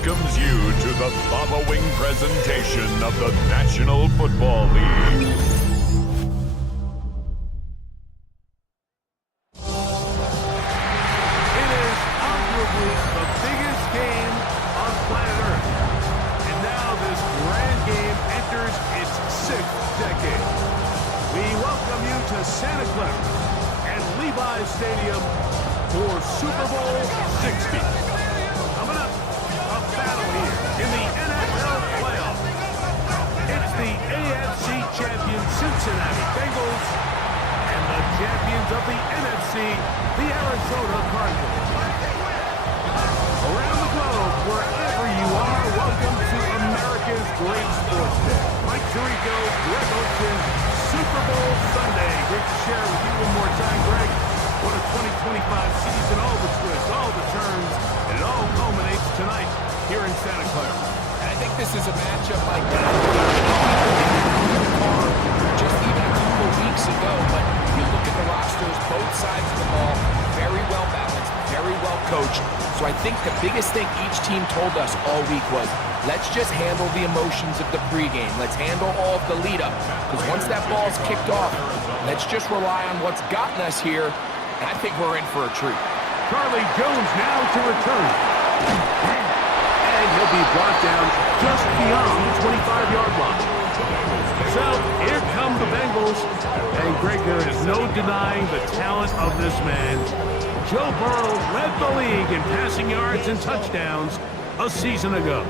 welcomes you to the following presentation of the National Football League. It is arguably the biggest game on planet Earth. And now this grand game enters its 6th decade. We welcome you to Santa Clara and Levi's Stadium for Super Bowl 60. Coming up, a battle here in the NFL playoffs. It's the AFC champion Cincinnati Bengals and the champions of the NFC, the Arizona Cardinals. Around the globe, wherever you are, welcome to America's great sports day. Mike Tirico, Greg Oaken, Super Bowl Sunday. Great to share with you one more time, Greg. What a 2025 season, all the twists, all the turns, and it all culminates tonight here in Santa Clara. I think this is a matchup like that just even a couple of weeks ago, but you look at the rosters, both sides of the ball, very well balanced, very well coached. So I think the biggest thing each team told us all week was, let's just handle the emotions of the pregame. Let's handle all of the lead up. Because once that ball's kicked off, let's just rely on what's gotten us here. And I think we're in for a treat. Charlie Jones now to return. And he'll be brought down just beyond the 25-yard line. So here come the Bengals. And Greg, there is no denying the talent of this man. Joe Burrow led the league in passing yards and touchdowns a season ago.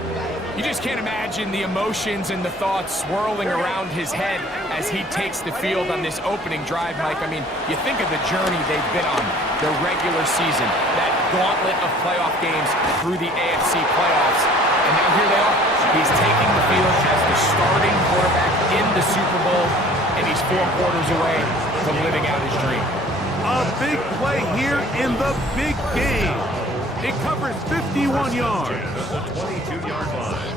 You just can't imagine the emotions and the thoughts swirling around his head as he takes the field on this opening drive, Mike. I mean, you think of the journey they've been on, their regular season, that gauntlet of playoff games through the AFC playoffs, and now here they are. He's taking the field as the starting quarterback in the Super Bowl, and he's 4 quarters away from living out his dream. A big play here in the big game. It covers 51 yards. The 22-yard line.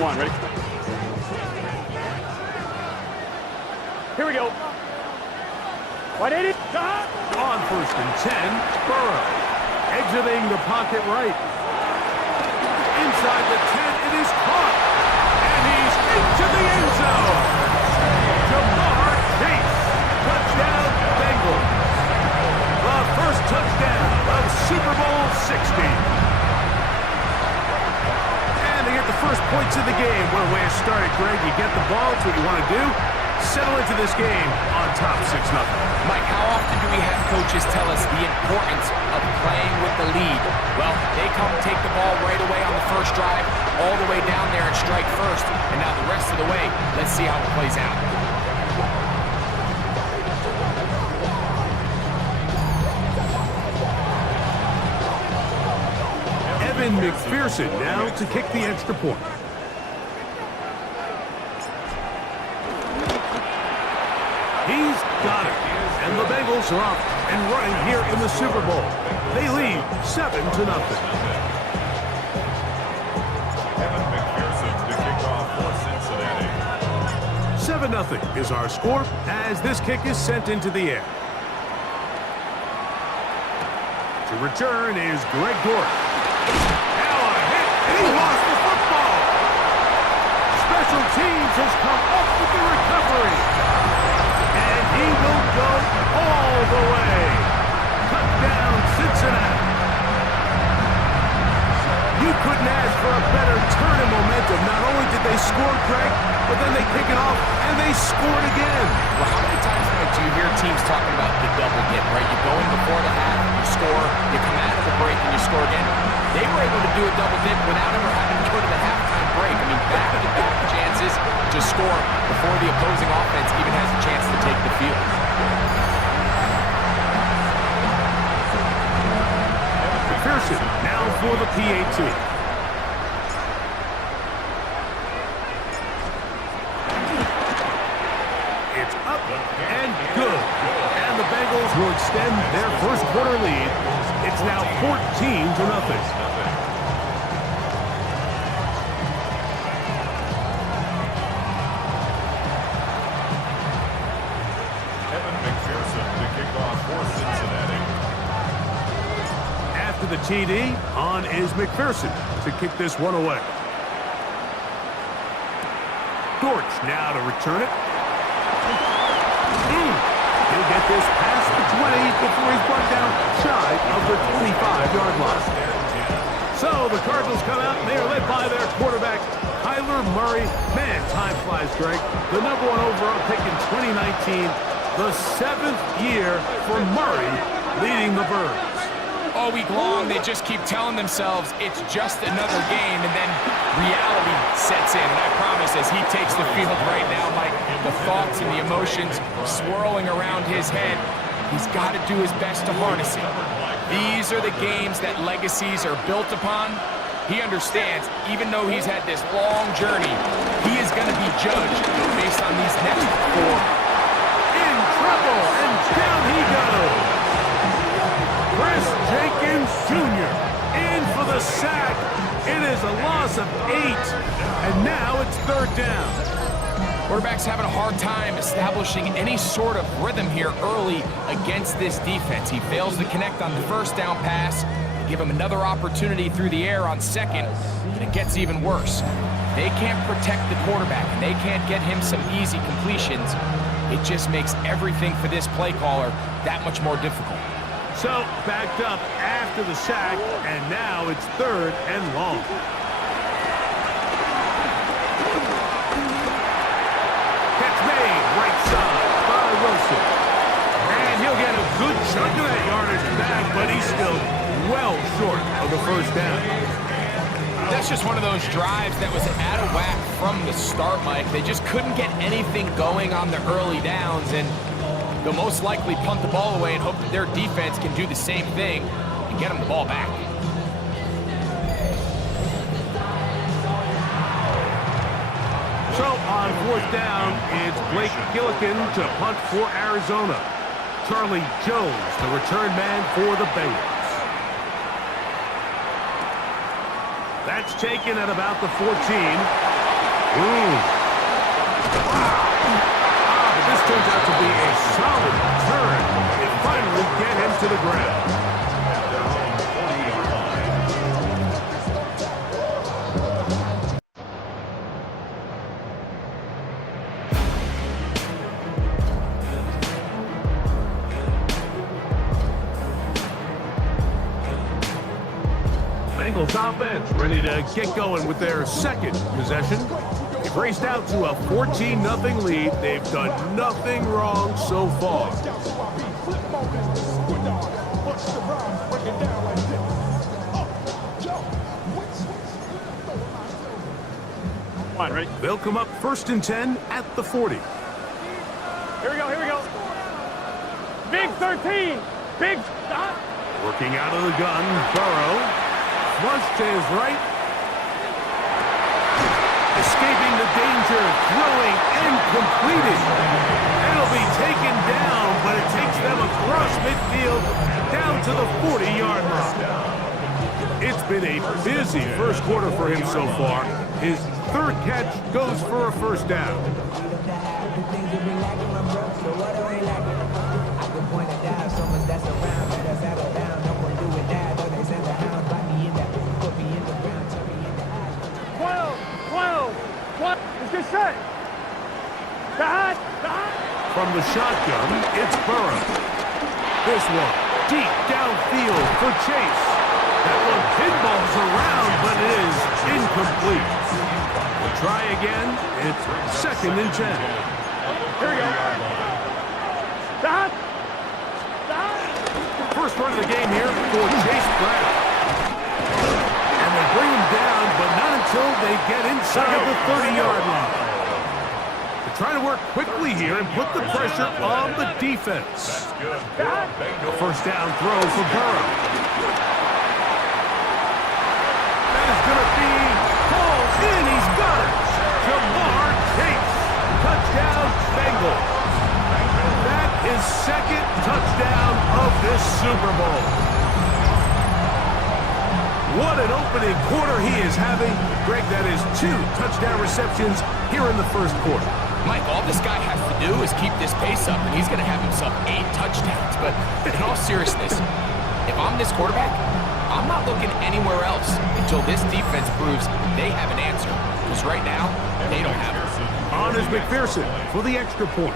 One, ready? Here we go. 180. On 1st and 10, Burrow exiting the pocket right. Inside the 10, it is caught. And he's into the end zone. Jamar Chase. Touchdown, Bengals. The first touchdown of Super Bowl 60. And they get the first points of the game. What a way to start it, Greg. You get the ball, it's what you want to do. Settle into this game on top 6-0. Mike, how often do we have coaches tell us the importance of playing with the lead? Well, they come take the ball right away on the first drive, all the way down there and strike first. And now the rest of the way, let's see how it plays out. Evan McPherson now to kick the extra point. He's got it. And the Bengals are off and running here in the Super Bowl. They lead 7-0. Evan McPherson to kick off for Cincinnati. 7-0 is our score as this kick is sent into the air. To return is Greg Dortch. Now a hit, and he lost the football. Special teams has come up with the recovery. And he will go all the way. Touchdown, Cincinnati. You couldn't ask for a better turn in momentum. Not only did they score, Greg, but then they kick it off, and they scored again. Well, how many times, Mike, do you hear teams talking about the double dip, right? You go in before the half, you score, you come out of the break, and you score again. They were able to do a double dip without ever having to go to the halftime break. I mean, back-to-back chances to score before the opposing offense even has a chance to take the field. McPherson now for the PAT. It's up and good. And the Bengals Bengals will extend their first quarter lead. It's now 14-0. After the TD, on is McPherson to kick this one away. Dortch now to return it. He'll get this past the 20 before he's brought down shy of the 25-yard line. So the Cardinals come out and they are led by their quarterback, Kyler Murray. Man, time flies, Greg. The #1 overall pick in 2019. The 7th year for Murray leading the Birds. All week long, they just keep telling themselves it's just another game, and then reality sets in. And I promise, as he takes the field right now, Mike, the thoughts and the emotions swirling around his head, he's got to do his best to harness it. These are the games that legacies are built upon. He understands, even though he's had this long journey, he is going to be judged based on these next 4. In trouble, and down he goes. Chris Jenkins Jr. in for the sack. It is a loss of 8, and now it's 3rd down. Quarterback's having a hard time establishing any sort of rhythm here early against this defense. He fails to connect on the first down pass. They give him another opportunity through the air on second, and it gets even worse. They can't protect the quarterback, and they can't get him some easy completions. It just makes everything for this play caller that much more difficult. So, backed up after the sack, and now it's 3rd and long. Catch made, right side by Wilson. And he'll get a good chunk of that yardage back, but he's still well short of the first down. That's just one of those drives that was out of whack from the start, Mike. They just couldn't get anything going on the early downs, and they'll most likely punt the ball away and hope that their defense can do the same thing and get them the ball back. So on 4th down, it's Blake Gillikin to punt for Arizona. Charlie Jones, the return man for the Bengals. That's taken at about the 14. But this turns out to be a solid turn. They finally get him to the ground. Bengals offense ready to get going with their second possession. They've raced out to a 14-0 lead. They've done nothing wrong so far. Come on, ready? They'll come up 1st and 10 at the 40. Here we go, here we go. Big 13. Big stop. Working out of the gun, Burrow. Flush to his right. Escaping the danger, throwing and completed. It'll be taken down, but it takes them across midfield down to the 40-yard line. It's been a busy first quarter for him so far. His 3rd catch goes for a first down. Good set. From the shotgun, it's Burrow. This one, deep downfield for Chase. That one pinballs around, but it is incomplete. We'll try again. It's 2nd and 10. Here we go. First run of the game here for Chase Brown. And they bring him down, but not until they get inside the 30-yard line. They're trying to work quickly here and put the pressure on the defense. A first down throw for Burrow. That is going to be called in. He's got it. Jamar Chase. Touchdown, Bengals. That is 2nd touchdown this Super Bowl. What an opening quarter he is having. Greg, that is 2 touchdown receptions here in the first quarter. Mike, all this guy has to do is keep this pace up, and he's going to have himself 8 touchdowns. But in all seriousness, if I'm this quarterback, I'm not looking anywhere else until this defense proves they have an answer. Because right now, they don't have it. On is McPherson for the extra point.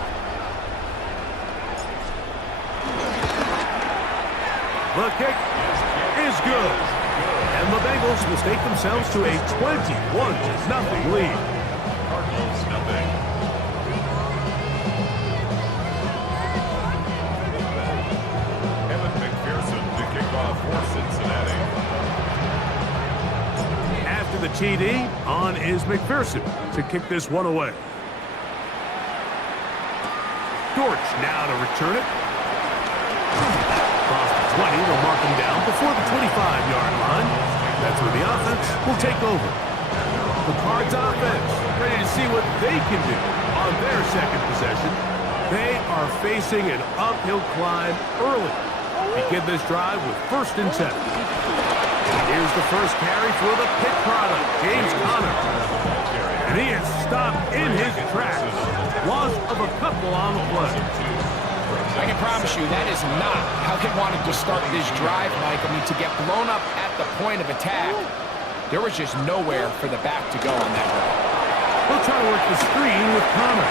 The kick is good. And the Bengals will stake themselves to a 21-0 lead. Cardinals, nothing. Evan McPherson to kick off for Cincinnati. After the TD, on is McPherson to kick this one away. Dortch now to return it. Across the 20, they'll mark him down before the 25-yard line. That's where the offense will take over. The Cards offense ready to see what they can do on their second possession. They are facing an uphill climb early. Begin this drive with 1st and 10. Here's the first carry for the pick product, James Conner. And he is stopped in his tracks. Loss of a couple on the play. I can promise you that is not how they wanted to start this drive, Mike. I mean, to get blown up at the point of attack, there was just nowhere for the back to go on that run. He'll try to work the screen with Conner.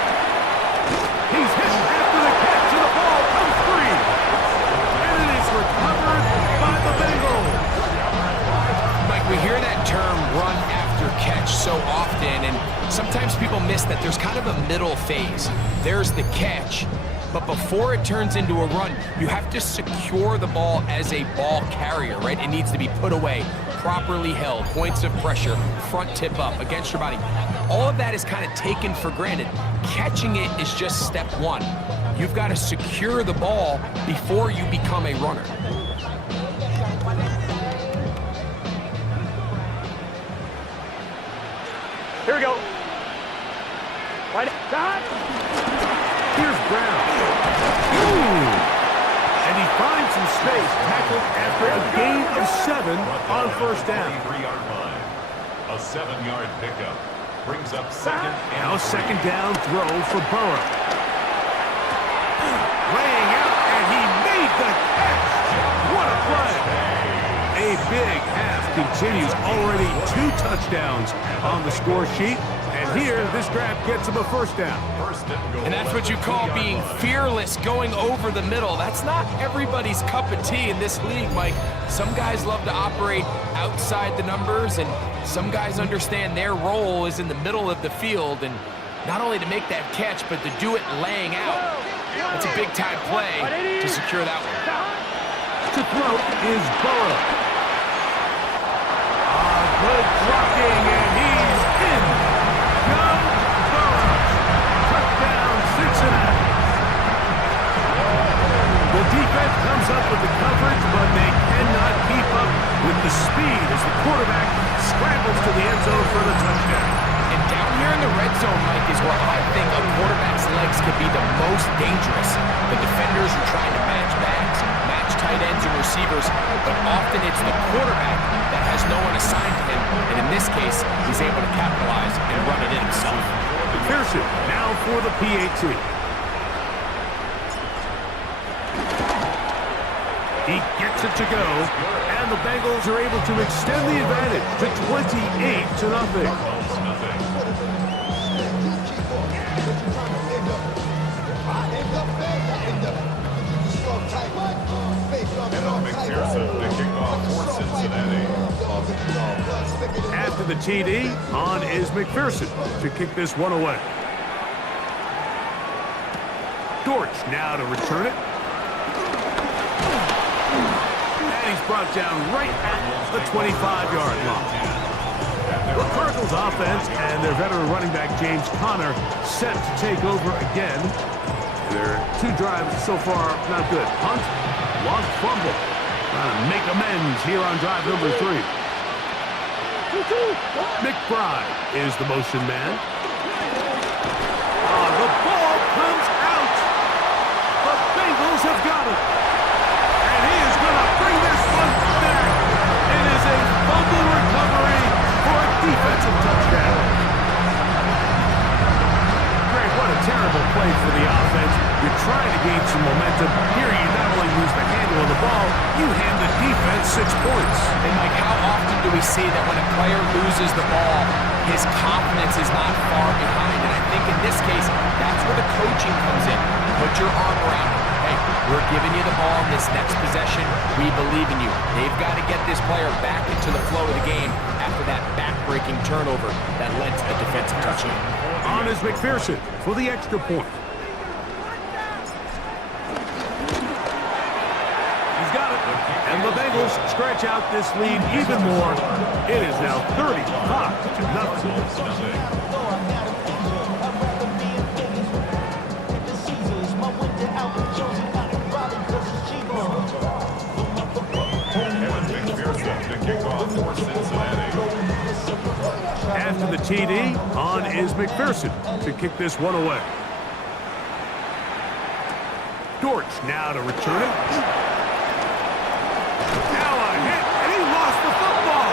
He's hit after the catch, and the ball comes free. And it is recovered by the Bengals. Mike, we hear that term run after catch so often, and sometimes people miss that there's kind of a middle phase. There's the catch, but before it turns into a run, you have to secure the ball as a ball carrier, right? It needs to be put away, properly held, points of pressure, front tip up against your body. All of that is kind of taken for granted. Catching it is just step one. You've got to secure the ball before you become a runner. Here we go. Right. Here's Brown. Ooh. And he finds some space, tackled after a gain of 7 on 1st down. 3-yard line. A 7-yard pickup. Brings up 2nd and Now 2nd down throw for Burrow. Laying out, and he made the catch. What a play. A big half continues. Already 2 touchdowns on the score sheet. And here, this drive gets him a 1st down. And that's what you call being fearless, going over the middle. That's not everybody's cup of tea in this league, Mike. Some guys love to operate outside the numbers, and some guys understand their role is in the middle of the field, and not only to make that catch, but to do it laying out. That's a big-time play to secure that one. To throw is Burrow. Good blocking, and he's in. Young Burrow. Touchdown, Cincinnati. The defense comes up with the coverage, but they cannot keep up with the speed as the quarterback scrambles to the end zone for the touchdown. And down here in the red zone, Mike, is where I think a quarterback's legs could be the most dangerous. The defenders are trying to match backs, match tight ends and receivers, but often it's the quarterback that has no one assigned to him, and in this case, he's able to capitalize and run it in himself. Pearson now for the PAT. He gets it to go, and the Bengals are able to extend the advantage to 28-0. McPherson to kick off for Cincinnati. After the TD, on is McPherson to kick this one away. Dortch now to return it. And he's brought down right at the 25-yard line. The Cardinals offense and their veteran running back James Conner set to take over again. Their 2 drives so far not good. Punt, lost fumble. Trying to make amends here on drive number 3. McBride is the motion man. The ball comes out. The Bengals have got it. And play for the offense. You're trying to gain some momentum. Here, you not only lose the handle of the ball, you hand the defense 6 points. And, Mike, how often do we see that when a player loses the ball, his confidence is not far behind? And I think in this case, that's where the coaching comes in. Put your arm around him. Hey, we're giving you the ball in this next possession. We believe in you. They've got to get this player back into the flow of the game after that back-breaking turnover that led to the defensive touchdown. On is McPherson for the extra point. He's got it. And the Bengals stretch out this lead even more. It is now 35-0. After the TD, on is McPherson to kick this one away. Dortch now to return it. Now a hit, and he lost the football.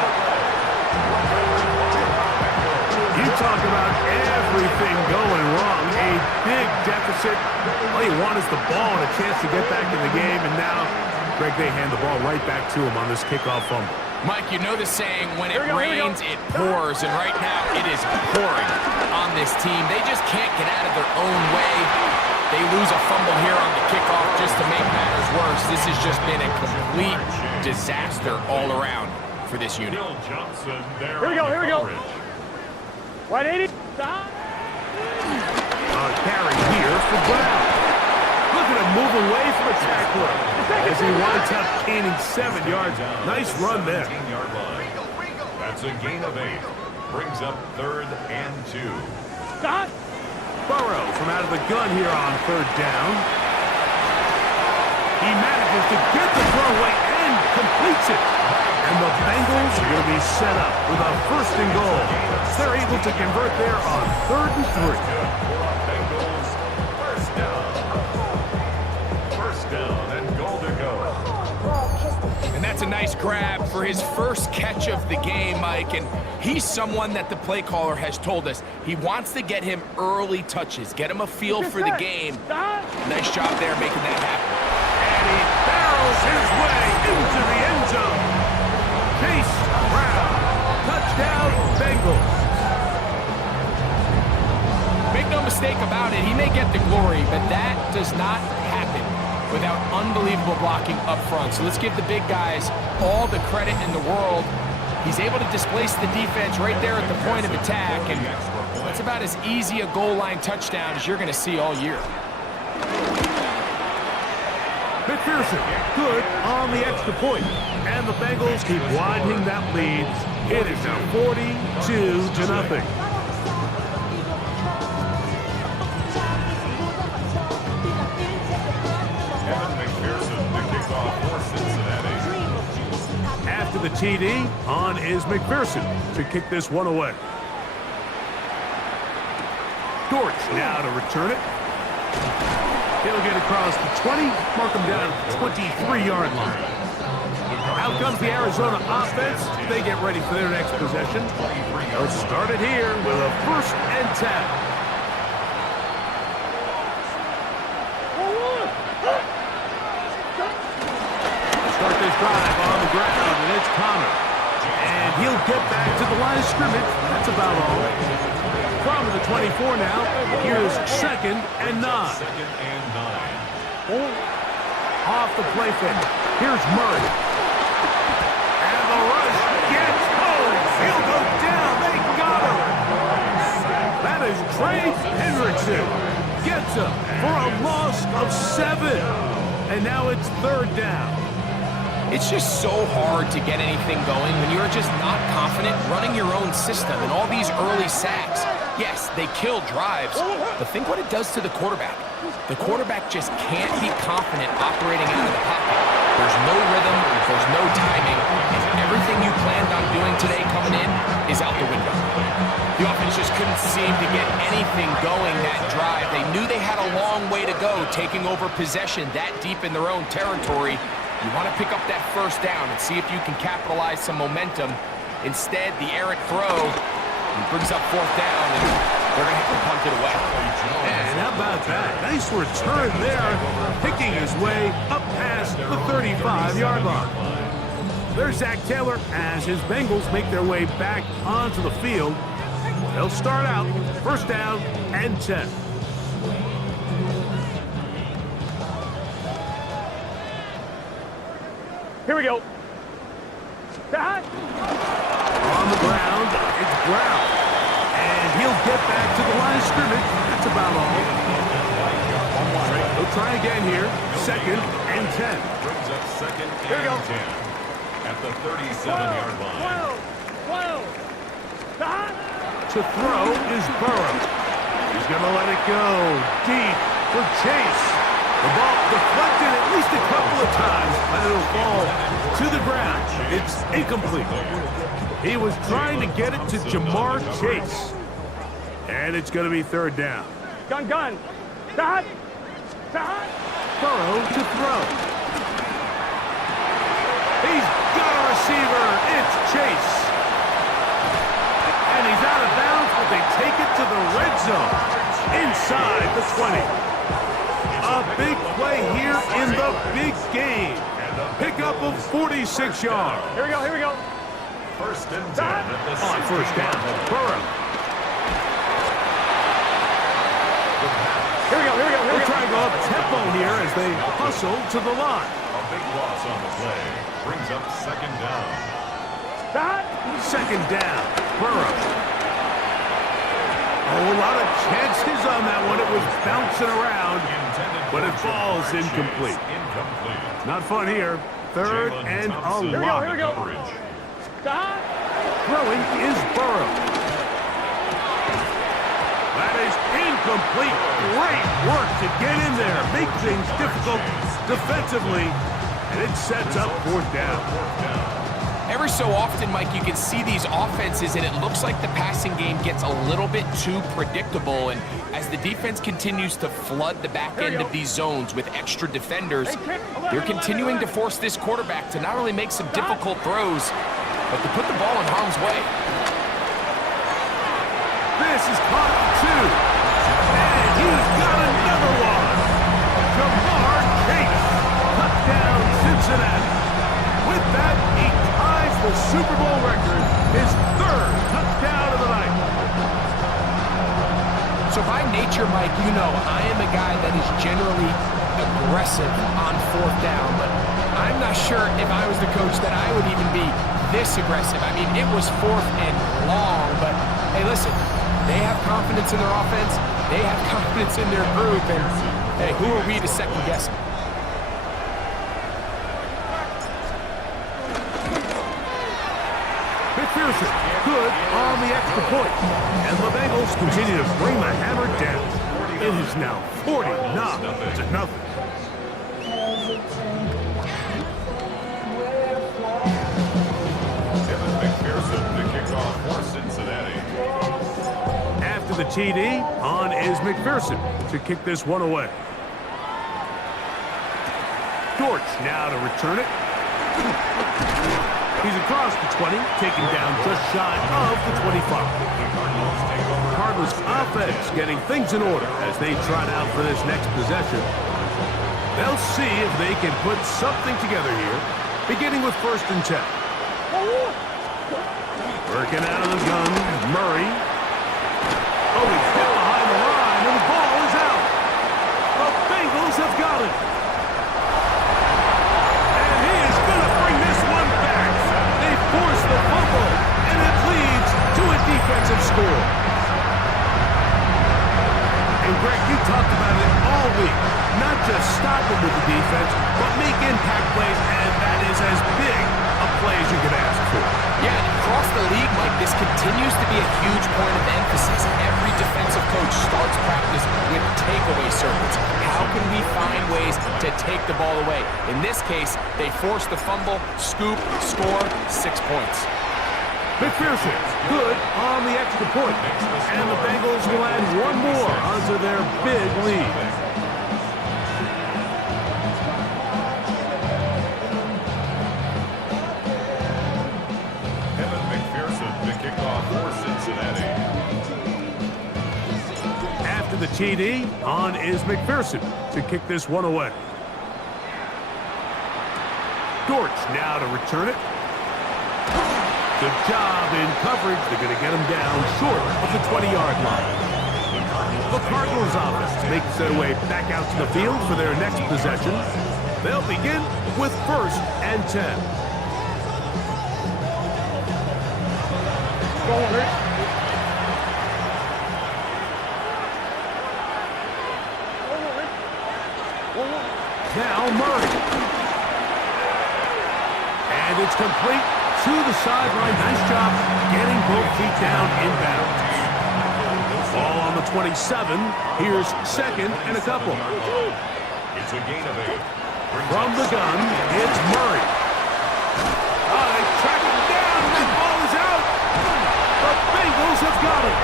You talk about everything going wrong. A big deficit. All you want is the ball and a chance to get back in the game, and now Greg, they hand the ball right back to him on this kickoff fumble. Mike, you know the saying, when it rains, it pours, and right now it is pouring on this team. They just can't get out of their own way. They lose a fumble here on the kickoff just to make matters worse. This has just been a complete disaster all around for this unit. Here we go. Right 80. Carry here for Brown. Look at him move away from a tackler as he winds up gaining 7 yards. Nice run there. That's a gain of 8. Brings up 3rd and 2. Stop. Burrow from out of the gun here on 3rd down. He manages to get the throw away and completes it. And the Bengals are going to be set up with a 1st and goal. They're able to convert there on 3rd and 3. Bengals, first down and goal to go. And that's a nice grab for his first catch of the game, Mike. And he's someone that the play caller has told us he wants to get him early touches, get him a feel for the game. Nice job there making that happen. And he barrels his way into the end zone. Chase Brown, touchdown Bengals. Make no mistake about it, he may get the glory, but that does not happen without unbelievable blocking up front. So let's give the big guys all the credit in the world. He's able to displace the defense right there at the point of attack, and that's about as easy a goal line touchdown as you're going to see all year. McPherson, good on the extra point. And the Bengals keep widening that lead. It is now 42-0. After the TD, on is McPherson to kick this one away. Dortch now to return it. He'll get across the 20, mark him down at the 23-yard line. Out comes the Arizona offense. They get ready for their next possession. They'll start it here with a 1st and 10. Start this drive on the ground, and it's Connor. And he'll get back to the line of scrimmage. That's about all. From the 24 now, here's 2nd and 9. 2nd and 9. Off the play fake. Here's Murray. And the rush gets home. He'll go down. They got him. That is Trey Hendrickson. Gets him for a loss of 7. And now it's 3rd down. It's just so hard to get anything going when you're just not confident running your own system and all these early sacks. Yes, they kill drives, but think what it does to the quarterback. The quarterback just can't be confident operating out of the pocket. There's no rhythm, there's no timing, and everything you planned on doing today coming in is out the window. The offense just couldn't seem to get anything going that drive. They knew they had a long way to go taking over possession that deep in their own territory. You want to pick up that 1st down and see if you can capitalize some momentum. Instead, the errant throw brings up 4th down, and they're going to have to punt it away. And how How about that? Nice return there, picking his way up past the 35-yard line. There's Zach Taylor as his Bengals make their way back onto the field. They'll start out first down and 10. Here we go. That. On the ground, it's Brown. And he'll get back to the line of scrimmage. That's about all. He'll try again here. Second and 10. Brings up second Here we go. and 10 at the 37-yard line. 12. That. To throw is Burrow. He's going to let it go deep for Chase. The ball deflected at least a couple of times, and it'll fall to the ground. It's incomplete. He was trying to get it to Jamar Chase. And it's going to be third down. Gun. That. Burrow to throw. He's got a receiver. It's Chase. And he's out of bounds, but they take it to the red zone. Inside the 20. A big play here in the big game. Pickup of 46 yards. Here we go. First and 10 at the On first down, Burrow. Here we go. They'll try to go up tempo here as they hustle to the line. A big loss on the play. Brings up second down. That. Second down, Burrow. Oh, a lot of chances on that one. It was bouncing around, but it falls incomplete. Not fun here. Third and a lot. Here we go. That. Throwing is Burrow. That is incomplete. Great work to get in there. Make things difficult defensively, and it sets up fourth down. Every so often, Mike, you can see these offenses, and it looks like the passing game gets a little bit too predictable. And as the defense continues to flood the back end of these zones with extra defenders, they're continuing to force this quarterback to not only make some difficult throws, but to put the ball in harm's way. This is caught two. And he's got another one. Jamar Chase. Touchdown, Cincinnati. With that, he ties the Super Bowl record, his third touchdown of the night. So by nature, Mike, you know I am a guy that is generally aggressive on fourth down, but I'm not sure if I was the coach that I would even be this aggressive. I mean, it was fourth and long, but hey, listen, they have confidence in their offense, they have confidence in their group, and hey, who are we to second guess them? McPherson, good on the extra point. And the Bengals continue to bring the hammer down. It is now 49-0. McPherson to kick off for Cincinnati. After the TD, on is McPherson to kick this one away. Dortch now to return it. He's across the 20, taken down just shy of the 25. Cardinals offense getting things in order as they trot out for this next possession. They'll see if they can put something together here, beginning with first and 10. Working out of the gun, Murray. Oh, he's hit behind the line, and the ball is out. The Bengals have got it. And he is going to bring this one back. They force the fumble, and it leads to a defensive score. And Greg, you talked about it all week. Not just stop them with the defense, but make impact plays, and that is as big a play as you could ask for. Yeah, and across the league, Mike, this continues to be a huge point of emphasis. Every defensive coach starts practice with takeaway circuits. How can we find ways to take the ball away? In this case, they force the fumble, scoop, score, 6 points. McPherson, good on the extra point. And the Bengals will add one more onto their big lead. The TD, on is McPherson to kick this one away. Dortch now to return it. Good job in coverage. They're going to get him down short of the 20-yard line. The Cardinals offense makes their way back out to the field for their next possession. They'll begin with 1st and 10. Now Murray. And it's complete to the sideline. Nice job getting both feet down inbounds. Ball on the 27. Here's 2nd and a couple. It's a gain of 8. From the gun, it's Murray. Oh, they track him down. That ball is out. The Bengals have got it.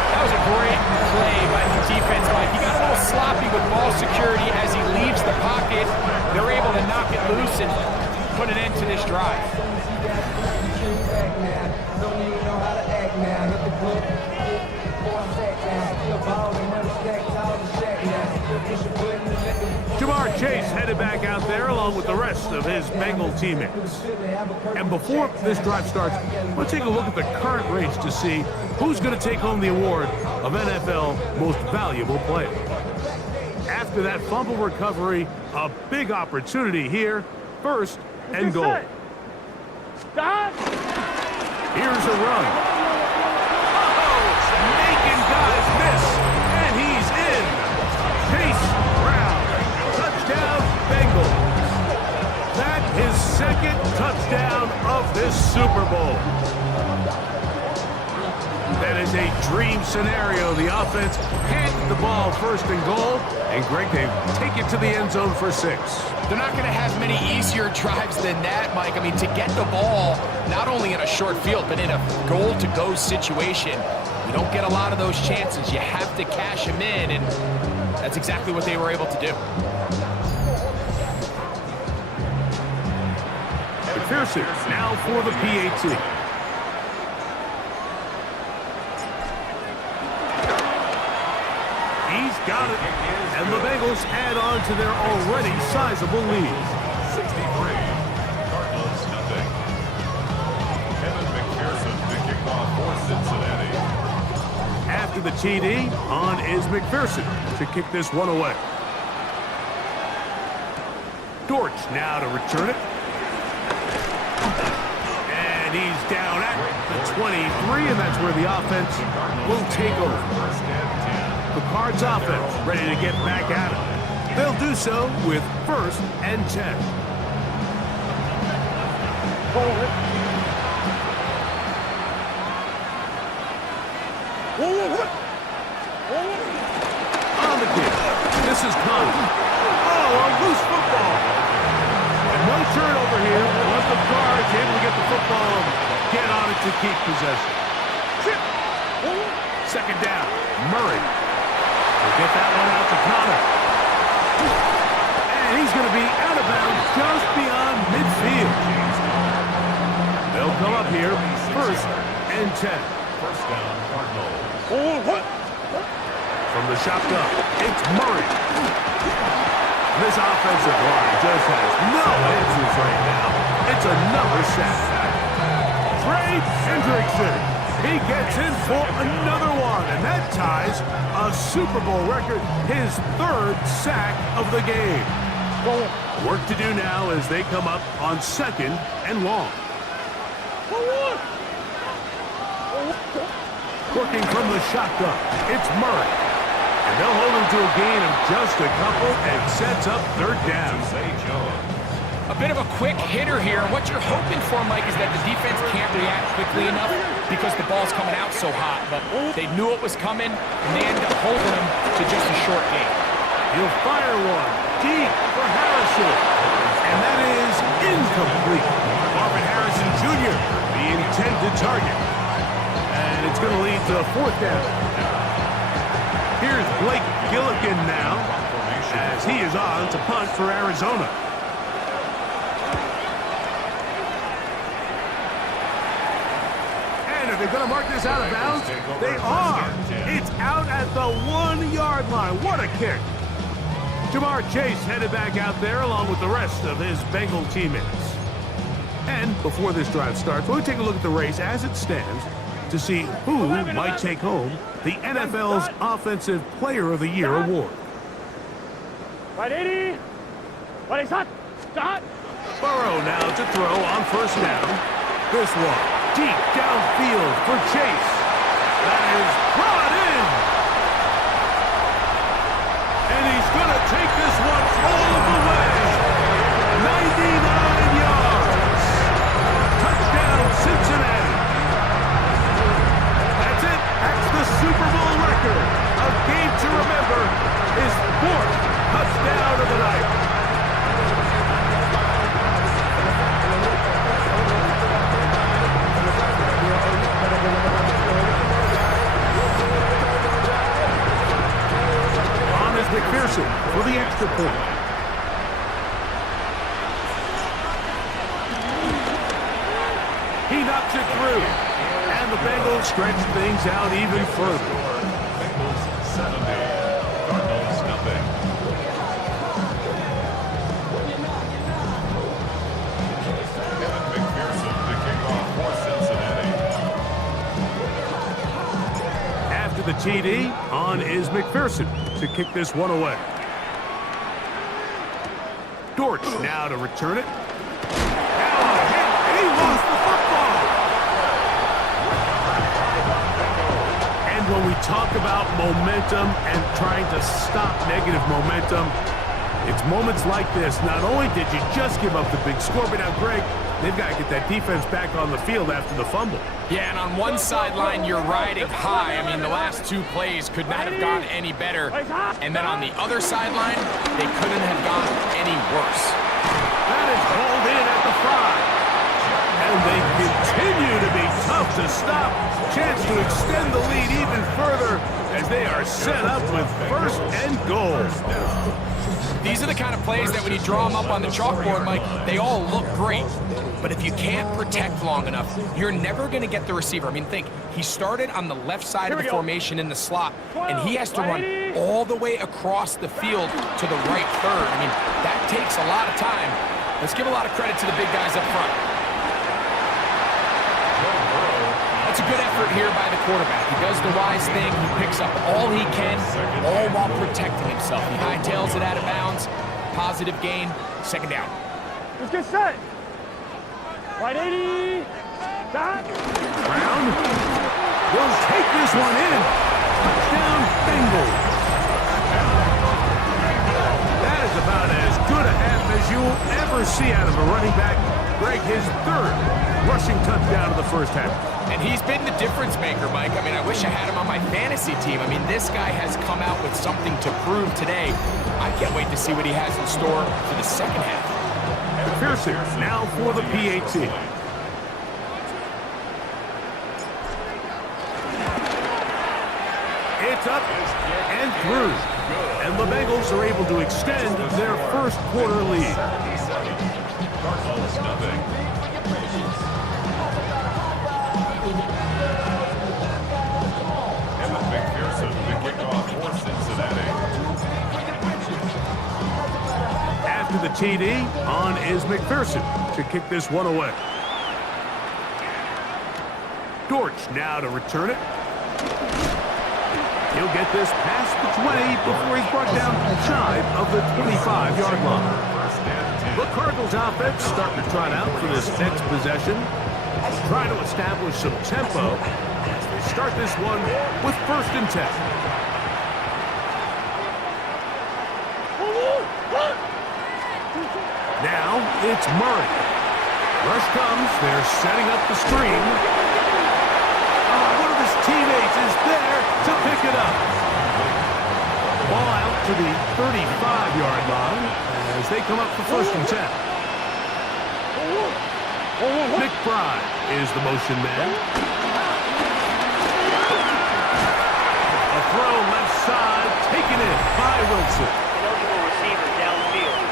That was a great play by the defense, Mike. He got a little sloppy with ball security as he leaves the pocket. They're able to knock it loose and put an end to this drive. Jamar Chase headed back out there along with the rest of his Bengal teammates. And before this drive starts, let's take a look at the current race to see who's going to take home the award of NFL Most Valuable Player. After that fumble recovery, a big opportunity here. 1st and goal. Stop. Here's a run. Oh, making guys miss, and he's in. Chase Brown, touchdown Bengals. That is 2nd touchdown of this Super Bowl. That is a dream scenario. The offense handed the ball 1st and goal, and Greg, they take it to the end zone for 6. They're not going to have many easier drives than that, Mike. I mean, to get the ball, not only in a short field, but in a goal-to-go situation, you don't get a lot of those chances. You have to cash them in, and that's exactly what they were able to do. McPherson now for the PAT. He's got it, and the Bengals add on to their already sizable lead. 63. Cardinals nothing. Kevin McPherson to kick off for Cincinnati. After the TD, on is McPherson to kick this one away. Dortch now to return it. And he's down at the 23, and that's where the offense will take over. 1st and 10. The Cards offense ready to get back at it. They'll do so with 1st and 10. On the kick. This is Conley. Oh, a loose football. And no turnover here. Once the Cards able to get the football, get on it to keep possession. 2nd down. Murray. We'll get that one out to Connor. And he's going to be out of bounds just beyond midfield. They'll come up here 1st and 10. 1st down, Cardinals. From the shotgun, it's Murray. This offensive line just has no answers right now. It's another sack. Trey Hendrickson. He gets in for another one, and that ties a Super Bowl record, his 3rd sack of the game. Work to do now as they come up on 2nd and long. Working from the shotgun, it's Murray. And they'll hold him to a gain of just a couple and sets up 3rd down. A bit of a quick hitter here. What you're hoping for, Mike, is that the defense can't react quickly enough because the ball's coming out so hot. But they knew it was coming, and they ended up holding them to just a short gain. He'll fire one deep for Harrison. And that is incomplete. Marvin Harrison Jr., the intended target. And it's going to lead to a 4th down. Here's Blake Gillikin now as he is on to punt for Arizona. they going to mark this out of bounds? They are. It's out at the 1-yard line. What a kick. Jamar Chase headed back out there along with the rest of his Bengal teammates. And before this drive starts, we'll take a look at the race as it stands to see who might take home the NFL's Offensive Player of the Year award. Right 80. Right hot. Start. Burrow now to throw on first down. This one deep downfield for Chase. That is brought in. And he's going to take this one all the way. 99 yards. Touchdown, Cincinnati. That's it. That's the Super Bowl record. A game to remember. His 4th touchdown of the night. McPherson for the extra point. He knocks it through. And the Bengals stretch things out even further. Bengals 70, Cardinals nothing. McPherson to kick off for Cincinnati. After the TD, on is McPherson to kick this one away. Dortch now to return it. Now a hit, and he lost the football. And when we talk about momentum and trying to stop negative momentum, it's moments like this. Not only did you just give up the big score, but now, Greg, they've got to get that defense back on the field after the fumble. Yeah, and on one sideline, you're riding high. I mean, the last 2 plays could not have gone any better. And then on the other sideline, they couldn't have gone any worse. That is hauled in at the 5. And they continue to be tough to stop. Chance to extend the lead even further as they are set up with 1st and goal. These are the kind of plays that when you draw them up on the chalkboard, Mike, they all look great. But if you can't protect long enough, you're never going to get the receiver. I mean, think, he started on the left side of the formation in the slot, and he has to run all the way across the field to the right third. I mean, that takes a lot of time. Let's give a lot of credit to the big guys up front. That's a good effort here by the quarterback. He does the wise thing. He picks up all he can, all while protecting himself. He hightails it out of bounds. Positive gain. 2nd down. Let's get set. Right 80. Stop. Brown will take this one in. Touchdown, Bengals. That is about as good a half as you will ever see out of a running back. Greg, his 3rd rushing touchdown of the first half. And he's been the difference maker, Mike. I mean, I wish I had him on my fantasy team. I mean, this guy has come out with something to prove today. I can't wait to see what he has in store for the 2nd half. McPherson now for the PAT. It's up and through. And the Bengals are able to extend their 1st quarter lead. Cardinals nothing. McPherson to kick off for Cincinnati. After the TD, on is McPherson to kick this one away. Dortch now to return it. He'll get this past the 20 before he's brought down shy of the 25-yard line. The Cardinals offense starting to trot out for this next possession. Trying to establish some tempo as they start this one with 1st and 10. Now it's Murray. Rush comes. They're setting up the screen. One of his teammates is there to pick it up. Ball out to the 35-yard line as they come up for 1st and 10. McBride is the motion man. A throw left side, taken in by Wilson. Eligible receiver downfield.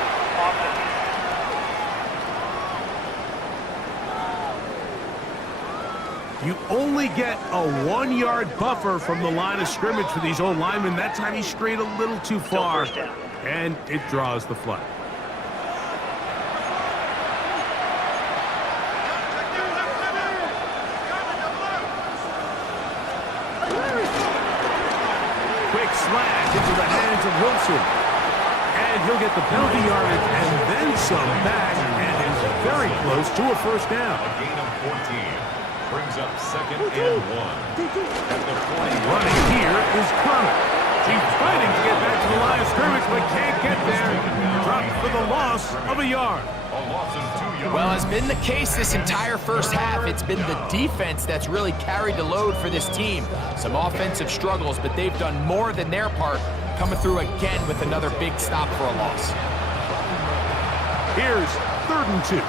You only get a 1-yard buffer from the line of scrimmage for these old linemen. That time he strayed a little too far, first down. and it draws the flag. Quick slash into the hands of Wilson. And he'll get the penalty yardage and then some back, and is very close to a first down. A gain of 14 brings up 2nd and 1. At the 20. Running here is Connor. He's fighting to get back to the line of scrimmage, but can't get there. Dropped for the loss of a yard. A loss of 2 yards. Well, as been the case this entire first half, it's been the defense that's really carried the load for this team. Some offensive struggles, but they've done more than their part, coming through again with another big stop for a loss. Here's 3rd and 2.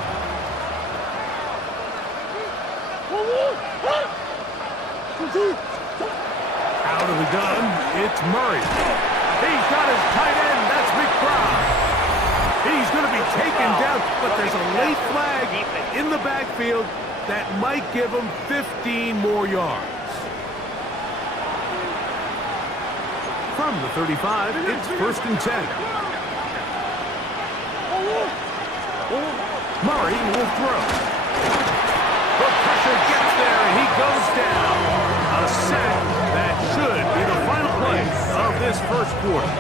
Out of the gun, it's Murray. He's got his tight end, that's McBride. He's going to be taken down, but there's a late flag in the backfield that might give him 15 more yards. From the 35, it's 1st and 10. Murray will throw. The pressure gets there, and he goes down. A sack that should be the final play of this first quarter.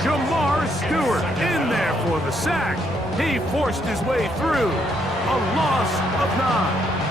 Jamar Stewart in there for the sack. He forced his way through. A loss of 9.